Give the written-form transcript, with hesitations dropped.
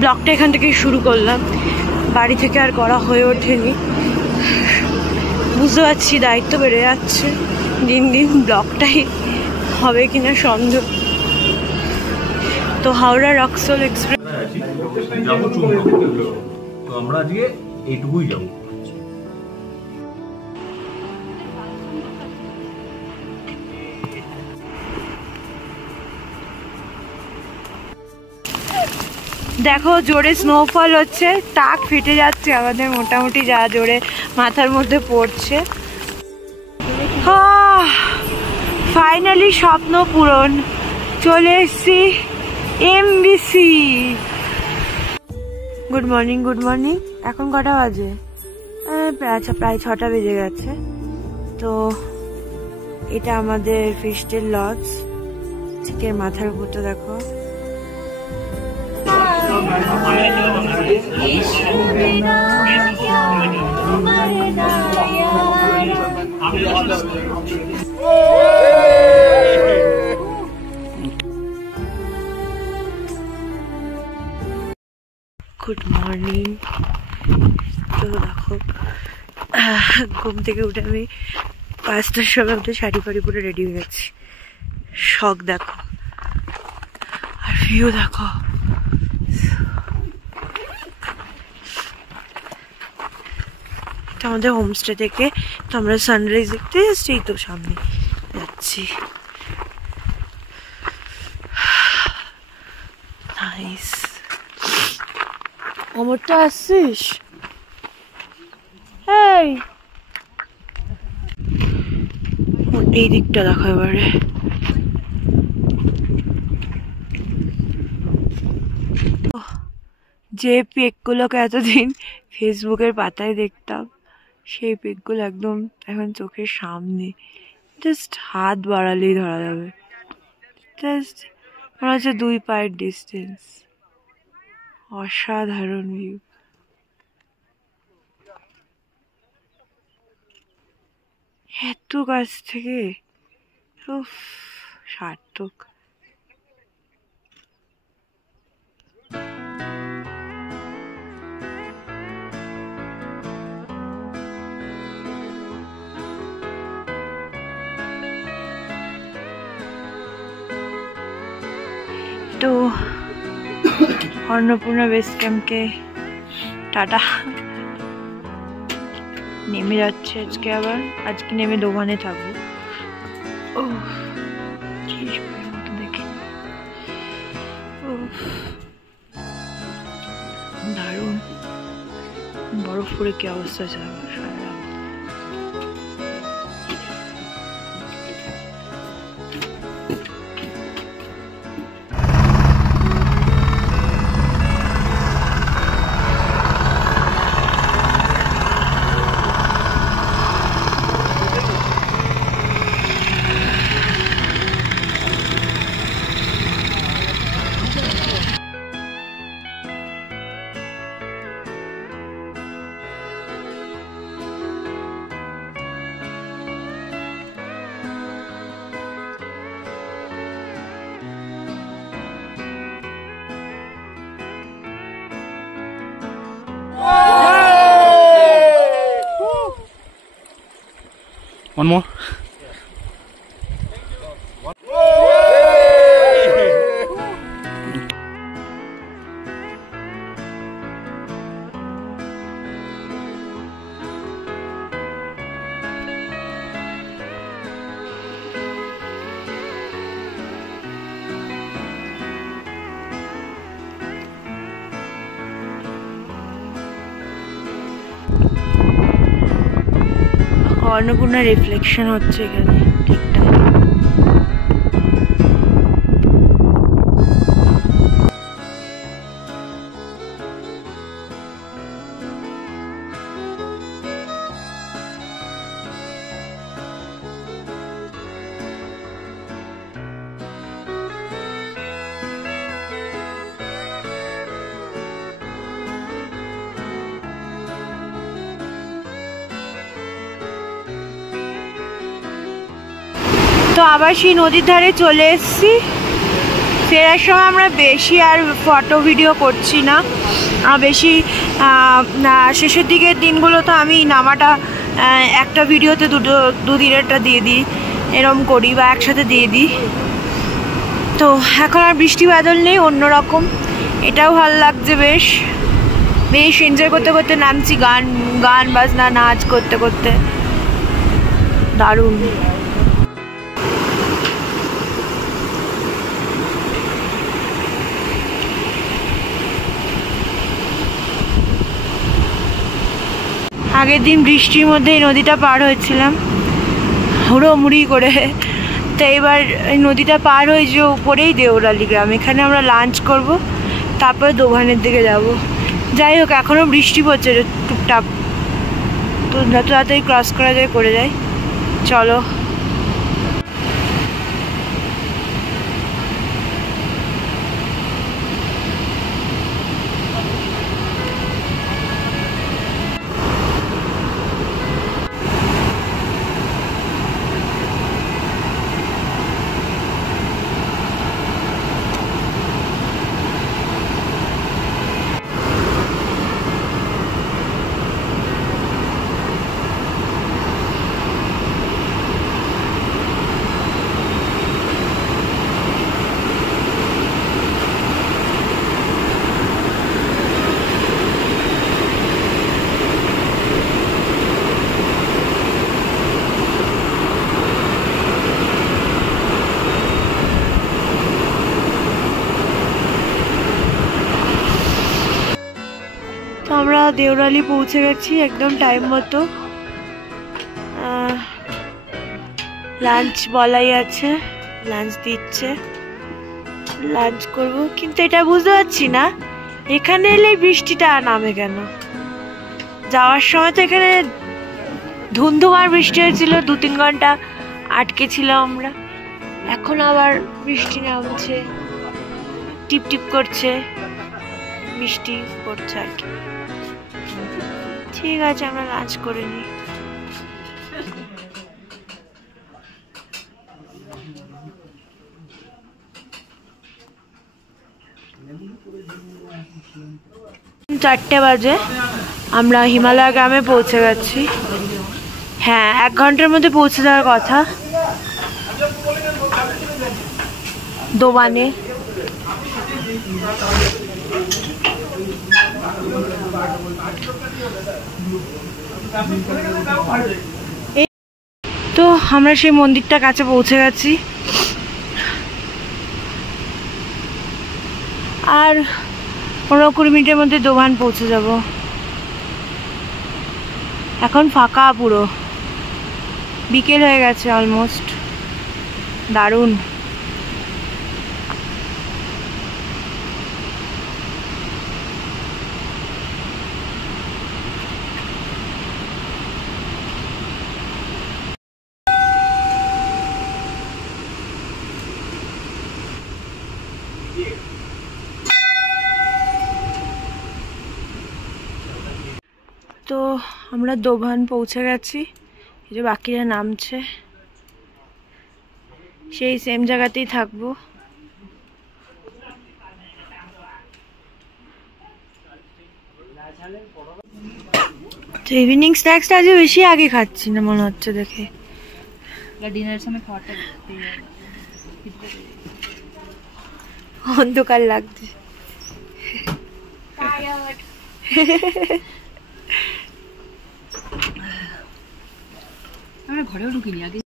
ব্লগটা এখান থেকেই শুরু করলাম, বাড়ি থেকে আর করা হয়ে ওঠেনি। বুঝতে পারছি দায়িত্ব বেড়ে যাচ্ছে দিন দিন, ব্লগটাই হবে কিনা সন্দেহ। তো হাওড়া রক্সোল এক্সপ্রেস যাবো, তো আমরা আজকে এইটুকুই যাবো। দেখো জোরে স্নোফল হচ্ছে, টাক ফেটে যাচ্ছে আমাদের মোটামুটি, যা জোরে মাথার মধ্যে পড়ছে। ফাইনালি স্বপ্ন পূরণ, চলে এসছি MBC. Good morning, good morning. এখন কটা বাজে? আচ্ছা প্রায় 6টা বেজে গেছে। তো এটা আমাদের ফিস্টের লজ, ঠিক মাথার উপরটা দেখো। Good morning. তো দেখো ঘুম থেকে উঠে আমি 5টার সময় উঠে শাড়ি ফাড়ি পরে রেডি হয়ে গেছি। শখ দেখো আর ভিউ দেখো। আমাদের হোমস্টে থেকে তো আমরা সানরাইজ দেখতে জাস্ট এই তো সামনে যাচ্ছি। নাইস। অমরটা আসছিস? এই দিকটা দেখো এবারে। যে পেকগুলোকে এতদিন ফেসবুকের পাতায় দেখতাম, সেই পেকগুলো একদম এখন চোখের সামনে, জাস্ট হাত বাড়ালেই ধরা যাবে। জাস্ট মনে হচ্ছে 2 পায়ের ডিস্টেন্স। অসাধারণ ভিউ। এত কাছ থেকে সার্থক। তো অন্নপূর্ণা বেস ক্যাম্পকে টাটা, নেমে যাচ্ছে আজকে। আবার আজকে নেমে দোকানে থাকবো। দেখে দারুণ, বরফ পরে কি অবস্থা ছিল। One more. অন্নপূর্ণা রিফ্লেকশন হচ্ছে এখানে ঠিকঠাক। তো আবার সেই নদীর ধারে চলে এসেছি। ফেরার সময় আমরা বেশি আর ফটো ভিডিও করছি না, বেশি শেষের দিকের দিনগুলো তো আমি নামাটা একটা ভিডিওতে দুদিনেরটা দিয়ে দিই, এরম করি বা একসাথে দিয়ে দিই। তো এখন আর বৃষ্টি বাদল নেই, অন্যরকম, এটাও ভালো লাগছে। বেশ বেশ এনজয় করতে করতে নামছি, গান বাজনা নাচ করতে করতে, দারুণ। আগের দিন বৃষ্টির মধ্যে এই নদীটা পার হয়েছিলাম হুড়োমুড়ি করে, তো এবার এই নদীটা পার হয়ে যে উপরেই দেওরালি গ্রাম, এখানে আমরা লাঞ্চ করব, তারপরে দোভানের দিকে যাব। যাই হোক, এখনও বৃষ্টি পড়ছে টুকটাক, তো যত তাড়াতাড়ি ক্রস করা যায় করে যাই। চলো। আমরা দেওরালি পৌঁছে গেছি একদম টাইম মতো। লাঞ্চ বলাই আছে, লাঞ্চ দিচ্ছে, লাঞ্চ করব, কিন্তু এটা বুঝতে পারছি না এখানে এলে বৃষ্টিটা নামে কেন। যাওয়ার সময় তো এখানে ধুমধুমার বৃষ্টি হয়েছিল, 2-3 ঘন্টা আটকে ছিলাম আমরা, এখন আবার বৃষ্টি নামছে, টিপ টিপ করছে, বৃষ্টি পড়ছে আর কি। ঠিক আছে, আমরা লাঞ্চ করে নিই। চারটে বাজে, আমরা হিমালয় গ্রামে পৌঁছে গেছি। হ্যাঁ, 1 ঘন্টার মধ্যে পৌঁছে যাওয়ার কথা দোবানে। তো আমরা সেই মন্দিরটার কাছে পৌঁছে গেছি, আর 15-20 মিনিটের মধ্যে দোভান পৌঁছে যাব। এখন ফাঁকা, পুরো বিকেল হয়ে গেছে অলমোস্ট, দারুণ। তো আমরা দোভান পৌঁছে গেছি, এই যে বাকিরা নামছে, সেই সেম জায়গাতেই থাকবো। তো ইভিনিং স্ন্যাক্সটা আজ বেশি আগে খাচ্ছি না মনে হচ্ছে দেখে, ডিনারের সময় খাওয়াটা অন্ধকার লাগছে। আমরা ঘরেও ঢুকিনি আগে।